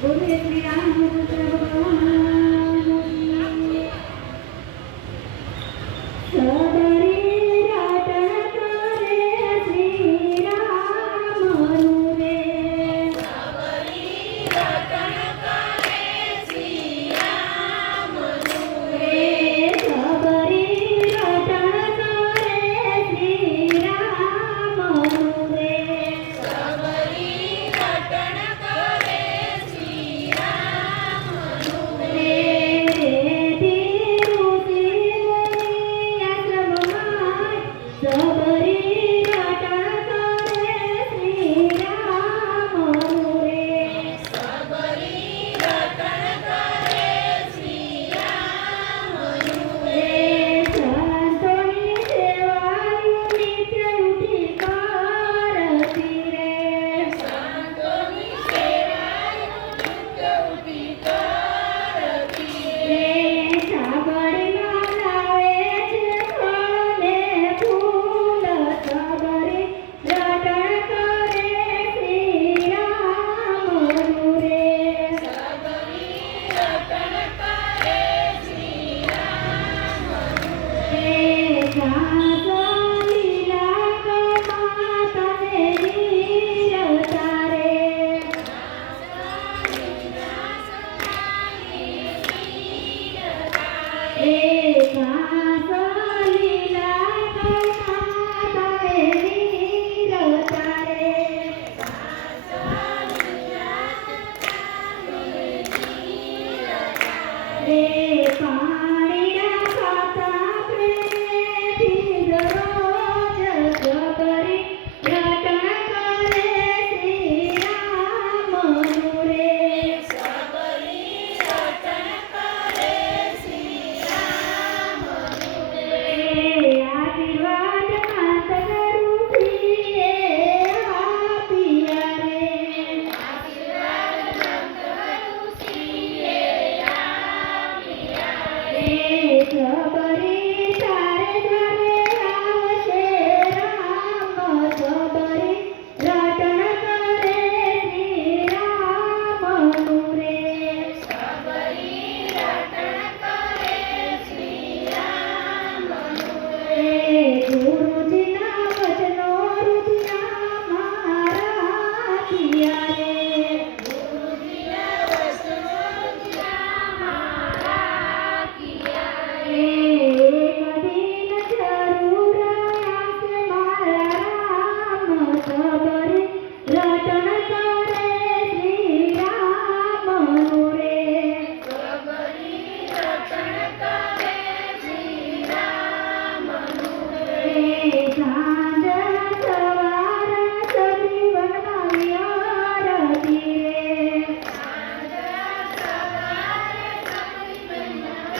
બોલે શ્રી રામચંદ્ર ભગવાન સબરી રાટણ કરે શ્રી રામનું રે સબરી રાટણ કરે શ્રી રામનું રે સબરી રાટણ કરે શ્રી રામનું રે સબરી રાટણ કરે શ્રી રામનું રે ધીરુજી મુનિ આશ્રમમાં સબરી રાટણ કરે શ્રી રામનું રે સબરી રાટણ કરે શ્રી રામનું રે સંતોની સેવાયું નિત્ય ઉઠી કરતી રે સંતોની સેવાયું નિત્ય ઉઠી કરતી રે સાબરીમાં લાવે છે ફળ ને ફૂલ સબરી રાટણ કરે શ્રી રામનું રે સબરી રાટણ કરે શ્રી રામનું રે ઘાસ લીલા ગમાં તને નીરતા રે એ ઘાસ લીલા ગમાં તને નીરતા રે રે પાણીના ખાતા પ્રેમેથી દરરોજ સબરી રાટણ કરે શ્રી રામનું રે સબરી રાટણ કરે શ્રી રામનું રે આશીર્વાદ માત ગુરુજીએ આપ્યા રે આશીર્વાદ માત ગુરુજીએ સબરી તારે ઘરે આવશે રામ સબરી રાટણ કરે શ્રી રામનું રે સબરી રાટણ કરે શ્રી રામનું રે ગુરુજીના વચનો રુધિરામાં રાખ્યા રે ગુરુજીના વચનો રુધિરામાં રાખ્યા રે કદીન જરૂર આવશે મારા રામ સબરી રાટણ કરે શ્રી રામનું રે સબરી રાટણ કરે શ્રી રામનું રે સાંજ સવાર સબરી વનમાં વિહરતી રે સાંજ સવાર સબરી વનમાં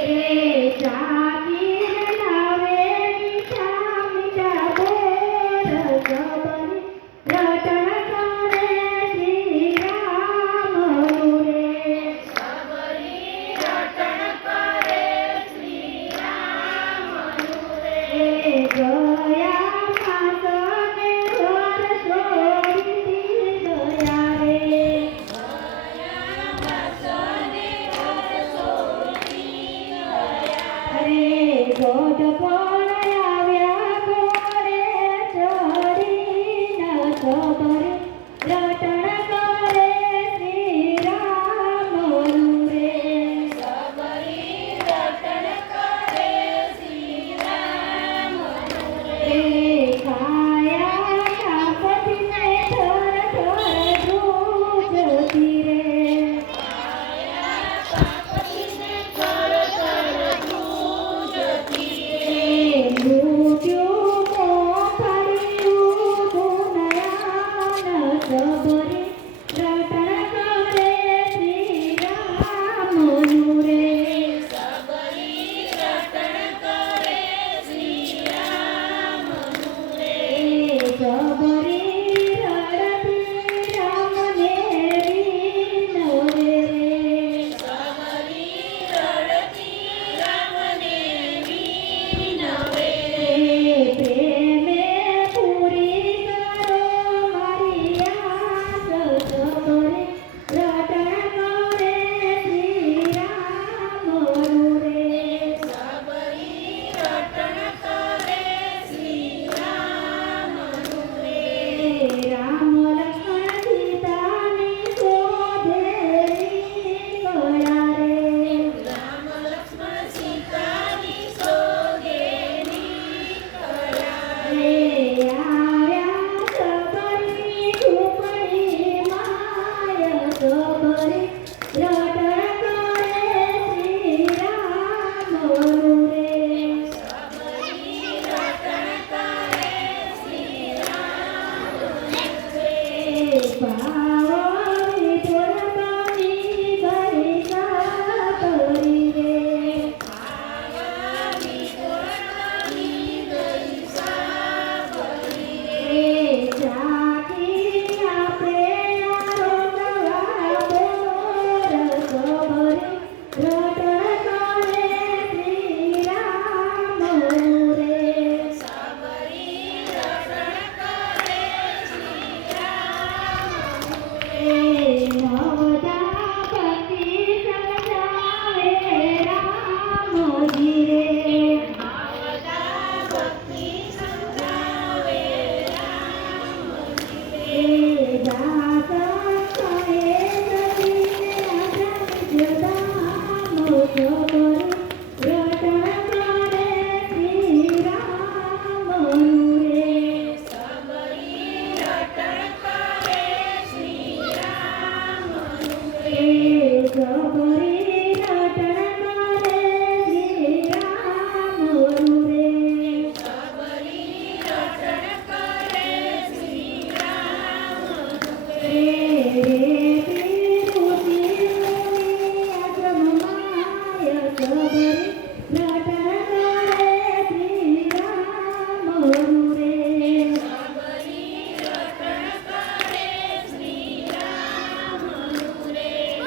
રે જાગીને લાવે મીઠા મીઠા બોલ સબરી રાટણ કરે શ્રી રામનું રે સબરી રાટણ કરે શ્રી રામનું રે ગયા માસને વર્ષો વીતી ગયા રે ગયા માસને વર્ષો વીતી ગયા રે ગોદ પણ આવ્યા ઘોડે ચડી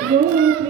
રૂઠ